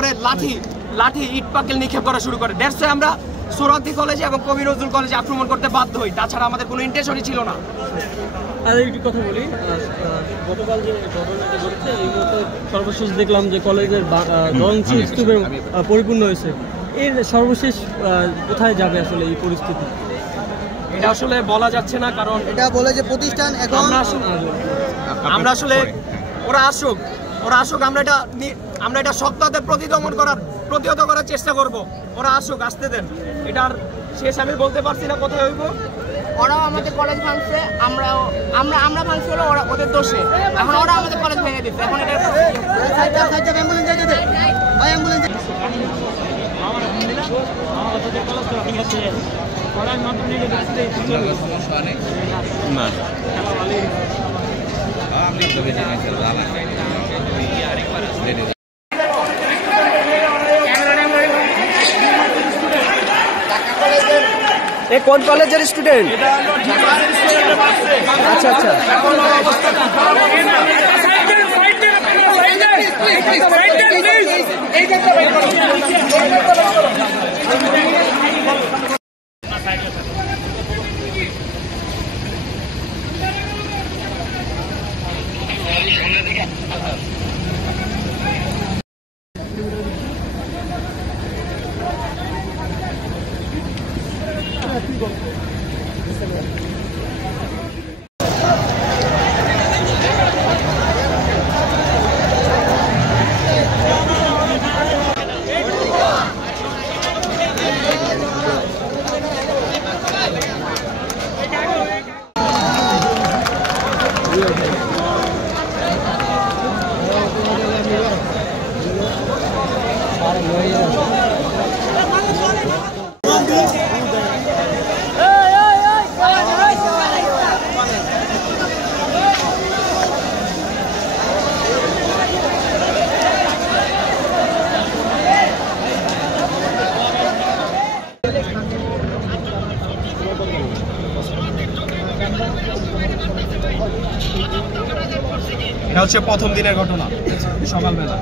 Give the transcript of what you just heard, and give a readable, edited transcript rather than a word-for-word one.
তারপরে লাঠি ইট পাকেল নিক্ষেপ করা শুরু করে। দ্যাটস ওয়াই আমরা সোহরাওয়ার্দী কলেজে এবং কবি নজরুল কলেজে আক্রমণ করতে বাধ্য হই, তাছাড়া আমাদের কোনো ইন্টেনশনই ছিল না। আর একটু কথা বলি, গতকাল যে ঘটনাটি ঘটেছে এই মুহূর্তে সর্বশেষ দেখলাম যে কলেজের দরংশী স্তূপে পরিপূর্ণ হয়েছে। এর সর্বশেষ কোথায় যাবে আসলে এই পরিস্থিতি? এটা আসলে বলা যাচ্ছে না, কারণ এটা বলে যে প্রতিষ্ঠান এখন আমরা আসলে ওরা আসুক, আমরা এটা শক্ততে প্রতিহত করার চেষ্টা করব। ওরা আসুক, আসতে দেন। এটার শেষ আমি বলতে পারছি না কোথায় হইব। ওরাও আমাদের কলেজ ভাঙছে, আমরা ভাঙছি হলো ওরা ওদের দোষে। এখন ওরা আমাদের কলেজ ভেঙে দিচ্ছে। এখন এটা অ্যাম্বুলেন্স যেতে দে ভাই, অ্যাম্বুলেন্স কোন কলেজের স্টুডেন্ট? আচ্ছা আচ্ছা। এটা হচ্ছে প্রথম দিনের ঘটনা, সকালবেলা।